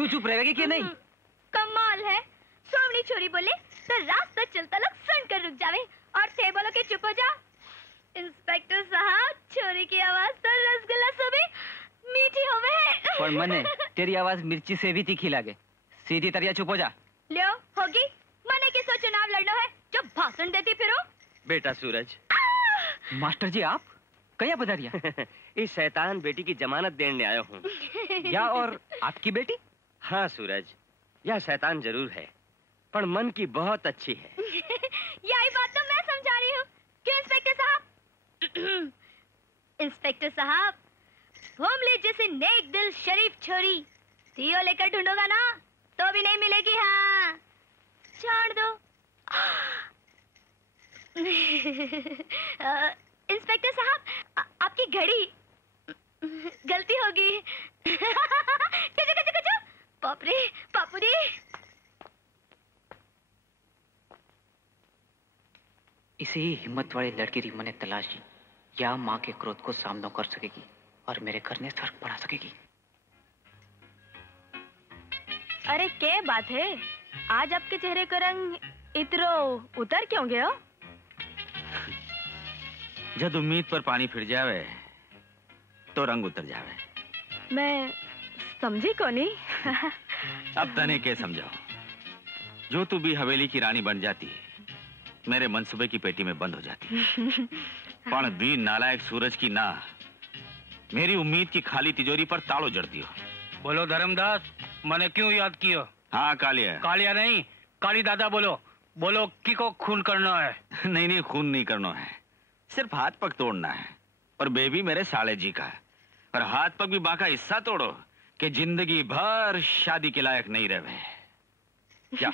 तू चुप रहेगी कि नहीं? कमाल है, सोमनी छोरी बोले तो रास्ता चलता लोग सुनकर रुक जावे और थे बोलो कि चुप हो जा। इंस्पेक्टर साहब, छोरी की आवाज तो रसगुल्ला से भी मीठी होवे। पर मने तेरी आवाज मिर्ची से भी तीखी लागे। सीधी तरह चुप हो जा। लियो होगी, मने किसो चुनाव लड़ना है जो भाषण देती फिरो। बेटा सूरज। मास्टर जी आप कया पधारिया? इस शैतान बेटी की जमानत देने आया हूँ। या और आपकी बेटी? हाँ सूरज, यह शैतान जरूर है पर मन की बहुत अच्छी है। यही बात तो मैं समझा रही हूँ। क्यों इंस्पेक्टर साहब? इंस्पेक्टर साहब, भोमले जैसे नेक दिल शरीफ छोरी दियो लेकर ढूंढोगा ना तो भी नहीं मिलेगी। हाँ छोड़ दो। इंस्पेक्टर साहब, आपकी घड़ी गलती होगी। कचो कचो कचो, बापरे बापुरी। इसी हिम्मत वाले लड़की की मैंने तलाशी, या माँ के क्रोध को सामना कर सकेगी और मेरे करने से फर्क पड़ा सकेगी। अरे क्या बात है, आज आपके चेहरे का रंग इतरो उतर क्यों गया? जब उम्मीद पर पानी फिर जावे तो रंग उतर जावे। मैं समझी को नहीं। अब तने के समझाओ, जो तू भी हवेली की रानी बन जाती मेरे मनसूबे की पेटी में बंद हो जाती। पण भी नालायक सूरज की ना मेरी उम्मीद की खाली तिजोरी पर तालो जड़ दियो। बोलो धर्मदास, मैंने क्यों याद किया? हाँ कालिया। कालिया नहीं, काली दादा बोलो। बोलो की को खून करना है? नहीं नहीं, खून नहीं करना है, सिर्फ हाथ पग तोड़ना है। और बेबी मेरे साले जी का, और हाथ पग भी बाका हिस्सा तोड़ो कि जिंदगी भर शादी के लायक नहीं रहे। क्या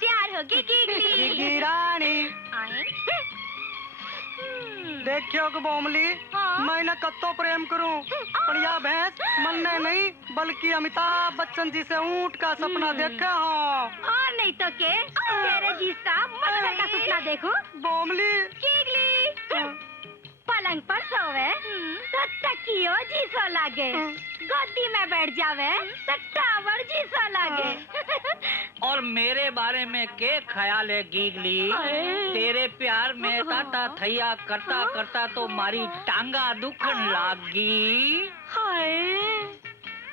प्यार होगी गिगली रानी? देखियो कि बोमली, मैं न कत्तो प्रेम करूं, पर यह भैंस मनने नहीं बल्कि अमिताभ बच्चन जी से ऊंट का सपना देखा हो। और नहीं तो के तेरे जीसा मच्छर का सपना देखो। बोमली गिगली पलंग पर सोवे तो तकियो जीसो लागे, गोदी में बैठ जावे तो टावर जीसो लागे। और मेरे बारे में के ख्याल है गिगली? तेरे प्यार में ताता थैया करता करता तो मारी टांगा दुखन लागी। हाय,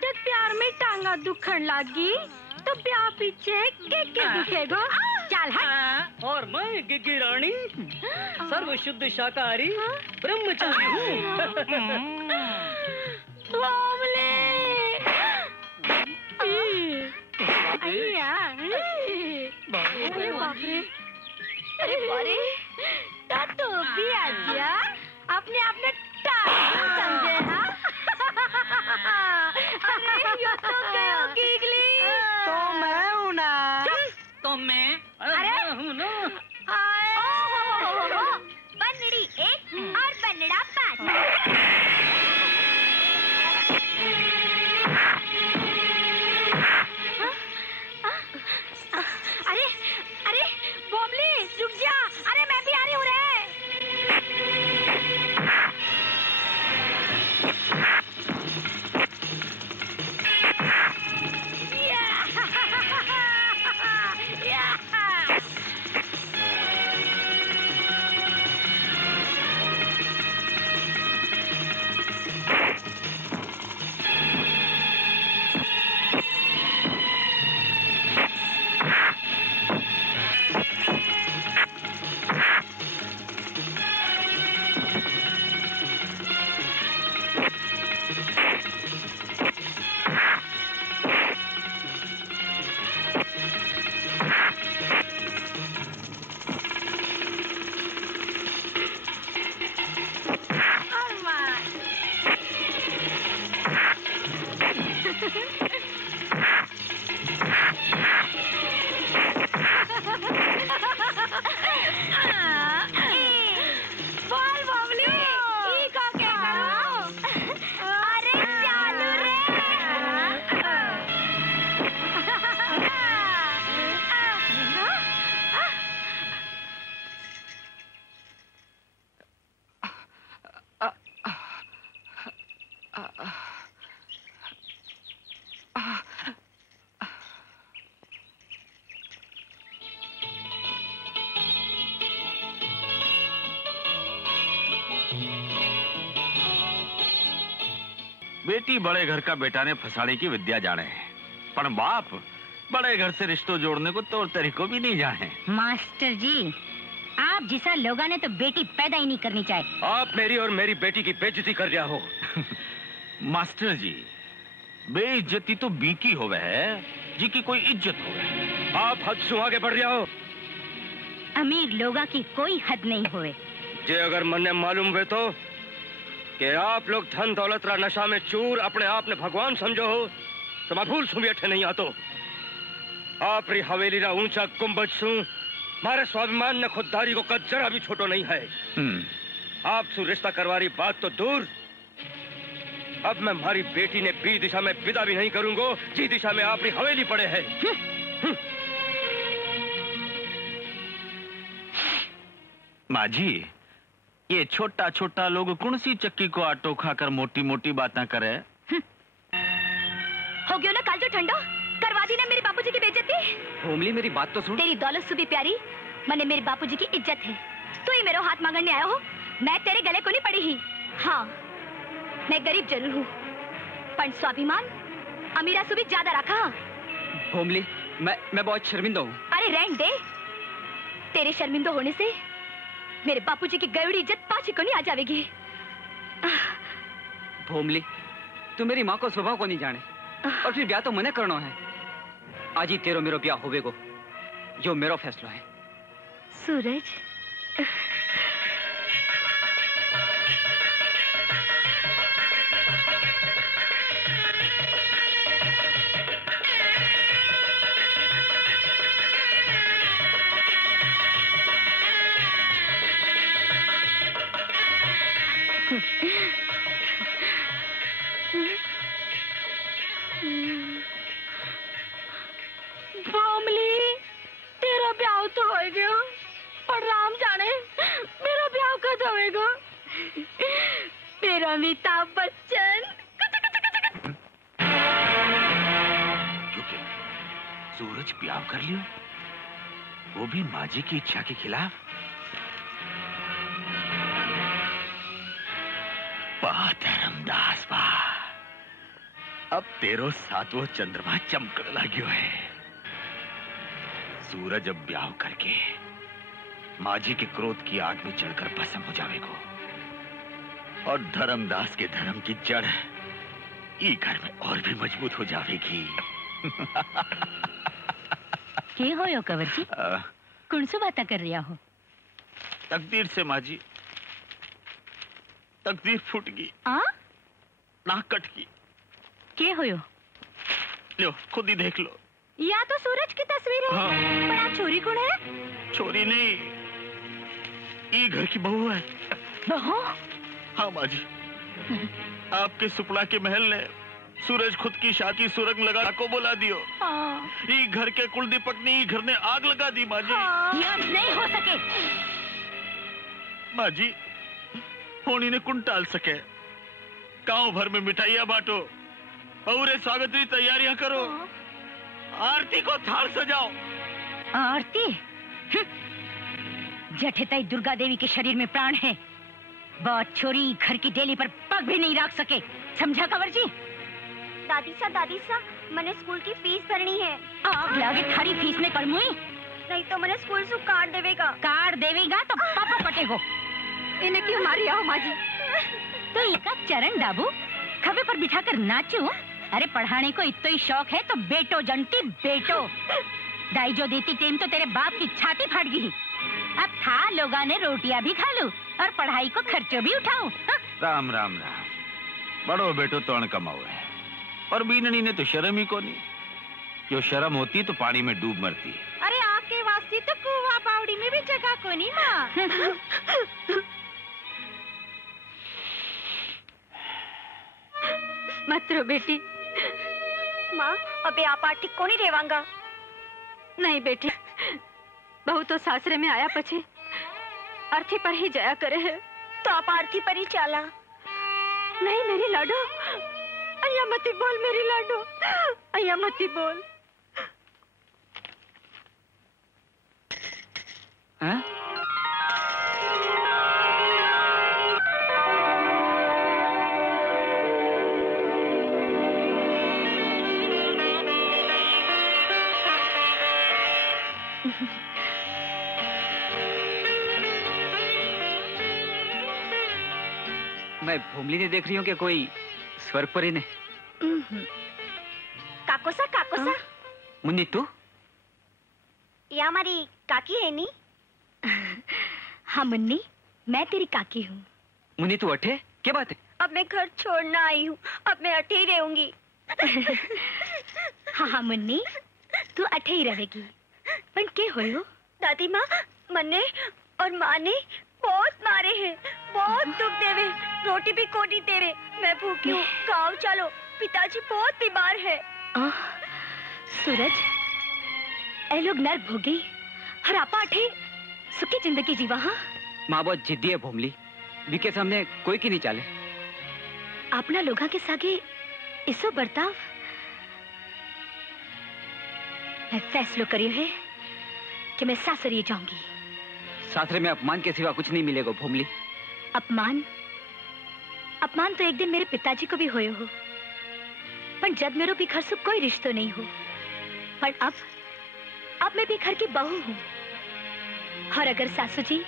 जब प्यार में टांगा दुखन लागी तो ब्याह पीछे के दुखेगो। चल हट। और मैं गिग्गी रानी सर्व शुद्ध शाकाहारी ब्रह्मचारी हूँ। अरे बाप रे, अरे बारे, तो भी आजिया अपने आप में समझे। हाँ अरे यो तो गयो गिगली। तो मैं हूँ ना। तो मैं अरे हूँ ना। बनड़ी 1 और बनड़ा 5। अरे अरे बोमली रुक जा। अरे मैं बेटी बड़े घर का बेटा ने फसाने की विद्या जाने है, पर बाप बड़े घर से रिश्तों जोड़ने को तौर तरीकों भी नहीं जाने। मास्टर जी, आप जिसा लोगा ने तो बेटी पैदा ही नहीं करनी चाहिए। आप मेरी और मेरी बेटी की बेइज्जती कर रहा हो। मास्टर जी, बेइज्जती तो बीकी होवे है जी की कोई इज्जत होवे। आप हद से आगे बढ़ रहा हो। अमीर लोगा की कोई हद नहीं होवे। जे अगर मन ने मालूम हुए तो कि आप लोग धन दौलत रा नशा में चूर अपने आप ने भगवान समझो हो, तो मैं भूल सु बैठे नहीं आतो। आप री हवेली रा ऊंचा गुंबद सु मारे स्वाभिमान ने खुददारी को कद जरा भी छोटो नहीं है। आप सु रिश्ता करवारी बात तो दूर, अब मैं हमारी बेटी ने बी दिशा में विदा भी नहीं करूंगा, जी दिशा में आपकी हवेली पड़े है। माँ जी, ये छोटा छोटा लोग कौन सी चक्की को आटो खाकर मोटी मोटी बातें करे। हो गयो ना काल जो ठंडो, करवा दी ना मेरे बापूजी की बेइज्जती। होमली मेरी बात तो सुन। तेरी दौलत सुबह प्यारी, मने मेरे बापूजी की इज्जत है। तू ही मेरे हाथ मांगने आया हो, मैं तेरे गले को नहीं पड़ी ही। हाँ, मैं गरीब जरूर हूँ, पर स्वाभिमान अमीरा से भी ज्यादा रखा। होमली, मैं बहुत शर्मिंदा हूँ। अरे रहने दे, तेरे शर्मिंदा होने से मेरे बापूजी की गयोड़ी इज्जत पाछी को नहीं आ जाएगी। होमली, तू मेरी माँ को स्वभाव को नहीं जाने, और फिर ब्याह तो मने करना है। आज ही तेरो मेरो ब्याह होवेगो, जो मेरो फैसला है। सूरज, तेरा ब्याह तो हो गया, पर राम जाने मेरा ब्याह कब होएगा। मेरा अमिताभ बच्चन। क्योंकि सूरज ब्याह कर लियो, वो भी माँ जी की इच्छा के खिलाफ। वाह धर्मदास वाह, अब तेरो सातवो चंद्रमा चमकने लाग्यो है। सूरज अब ब्याह करके माँ जी के क्रोध की आग में चढ़कर भस्म हो जाएगा, और धर्मदास के धर्म की जड़ ये घर में और भी मजबूत हो जाएगी। के हो यो कंवर जी? कौन सी बात कर रहा हो? तकदीर से माँ जी, तकदीर फूट गई, नाक कट गई। के हो यो? लो खुद ही देख लो। या तो सूरज की तस्वीर है। हाँ। पर आप छोरी कौन है? छोरी नहीं, ये घर की बहू है। बहू? हाँ माँ जी, आपके सुपड़ा के महल ने सूरज खुद की शादी सुरंग लगा को बुला दियो। हाँ। ये घर के कुल दीपक ने घर ने आग लगा दी माँ जी। हाँ। यह नहीं हो सके माँ जी, होनी ने कुन टाल सके। गांव भर में मिठाइयाँ बांटो, पूरे स्वागत की तैयारियां करो। हाँ। आरती को थाल सजाओ। आरती? जठेताई दुर्गा देवी के शरीर में प्राण है। बात छोरी घर की डेली पर पग भी नहीं रख सके, समझा कंवर जी? दादी सा, मैंने स्कूल की फीस भरनी है। आग लागे थारी फीस में कड़मुई। नहीं तो मैंने स्कूल से कार्ड देवेगा। कार्ड देवेगा तो पापा पटेगो। इन्हें क्यों मारी आओ माँ जी? तो इनका चरण दाबू खबे पर बिठाकर नाचू। अरे पढ़ाने को इतना ही शौक है तो बेटो जंटी बेटो। दाई जो देती टेम तो तेरे बाप की छाती फाट गई। अब था लोगा ने रोटियां भी खा लूं और पढ़ाई को खर्चो भी उठाऊं। राम राम राम, बड़ो बेटो तो अण कमाओ है, और बीननी ने तो शर्म ही को नहीं। जो शर्म होती तो पानी में डूब मरती। अरे आपके वास्ते तो कुआ बावड़ी में भी जगह को नहीं माँ। मत रो बेटी। माँ, अबे आप आर्थिक को नहीं रेवांगा। नहीं बेटी, बहू तो सासरे में आया पछे अर्थी पर ही जया करे है। तो आप आरती पर ही चाला। नहीं मेरी लाडो, अय्या मती बोल मेरी लाडो, अय्या मती बोल। हाँ? मैं भूमली ने देख रही हूँ कि कोई स्वर्ग परी ने? काकोसा काकोसा। मुन्नी तू? ये हमारी काकी है नी? हाँ मुन्नी, मैं तेरी काकी हूँ। मुन्नी तू अठे क्या बात है? अब मैं घर छोड़ना आई हूँ, अब मैं अठे ही रहूंगी। हाँ हाँ मुन्नी, तू अठे ही रहेगी। पर क्या हो? दादी माँ, मन्ने और माँ ने बहुत मारे हैं, बहुत दुख देवे, रोटी भी कोनी देवे। मैं भूखी हूँ, गाँव चलो, पिताजी बहुत बीमार है। सूरज, ए लोग नर भोगी, हरापा अठे सुखी जिंदगी जीवा। हाँ माँ बहुत जिद्दी है भूमली, विके सामने कोई की नहीं चाले। अपना लोगा के सागे इसो बर्ताव। मैं फैसलो करियो है कि मैं सासरिए जाऊंगी। सासरे में अपमान के सिवा कुछ नहीं मिलेगा भूमली। अपमान? अपमान तो एक दिन मेरे पिताजी को भी होयो हो, पर जब मेरो भी घर से कोई रिश्तो नहीं हो। पर अब मैं भी घर की बहू हूँ, और अगर सासू जी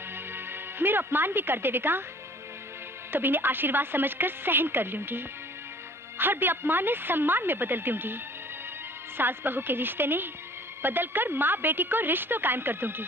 मेरा अपमान भी कर देवेगा तो भी इन्हें आशीर्वाद समझकर सहन कर लूंगी, और भी अपमान ने सम्मान में बदल दूंगी। सास बहू के रिश्ते ने बदलकर माँ बेटी को रिश्तों कायम कर दूंगी।